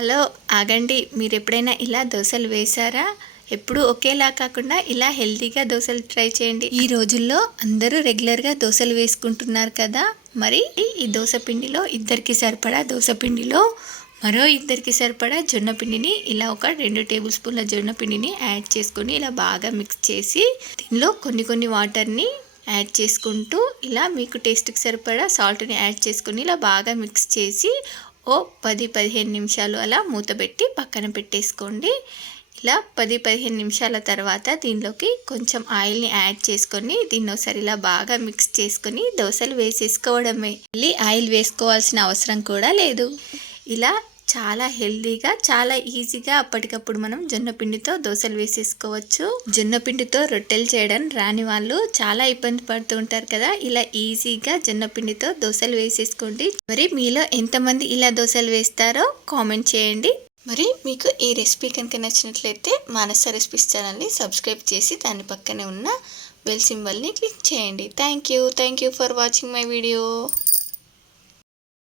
Hello ఆగండి, మీరు ఎప్పుడైనా ఇలా దోశలు వేశారా? ఎప్పుడు ఒకేలా కాకుండా ఇలా హెల్తీగా దోశలు ట్రై చేయండి. ఈ రోజుల్లో అందరూ రెగ్యులర్గా దోశలు వేసుకుంటున్నారు కదా. మరి ఈ దోశ పిండిలో ఇద్దరికి సరిపడా దోశ పిండిలో మరో ఇద్దరికి సరిపడా జొన్న పిండిని ఇలా ఒక 2 టేబుల్ స్పూన్ల జొన్న పిండిని యాడ్ చేసుకొని ఇలా బాగా మిక్స్ చేసి దీనిలో కొన్ని వాటర్ని యాడ్ చేసుకుంటూ ఇలా మీకు టేస్ట్కి సరిపడా సాల్ట్ని యాడ్ చేసుకొని ఇలా బాగా మిక్స్ చేసి ఓ 10-15 నిమిషాలు అలా మూతబెట్టి పక్కన పెట్టేసుకోండి. ఇలా 10-15 నిమిషాల తర్వాత దీనిలోకి కొంచెం ఆయిల్ని యాడ్ చేసుకొని దీన్ని ఒకసారి ఇలా బాగా మిక్స్ చేసుకొని దోశలు వేసేసుకోవడమే. మళ్ళీ ఆయిల్ వేసుకోవాల్సిన అవసరం కూడా లేదు. ఇలా చాలా హెల్తీగా చాలా ఈజీగా అప్పటికప్పుడు మనం జొన్న పిండితో దోశలు వేసేసుకోవచ్చు. జొన్న పిండితో రొట్టెలు చేయడం రాని వాళ్ళు చాలా ఇబ్బంది పడుతూ ఉంటారు కదా. ఇలా ఈజీగా జొన్న పిండితో దోశలు వేసేసుకోండి. మరి మీలో ఎంతమంది ఇలా దోశలు వేస్తారో కామెంట్ చేయండి. మరి మీకు ఈ రెసిపీ కనుక నచ్చినట్లయితే మానస రెసిపీస్ ఛానల్ని సబ్స్క్రైబ్ చేసి దాని పక్కనే ఉన్న బెల్ సింబల్ని క్లిక్ చేయండి. Thank you for watching my video.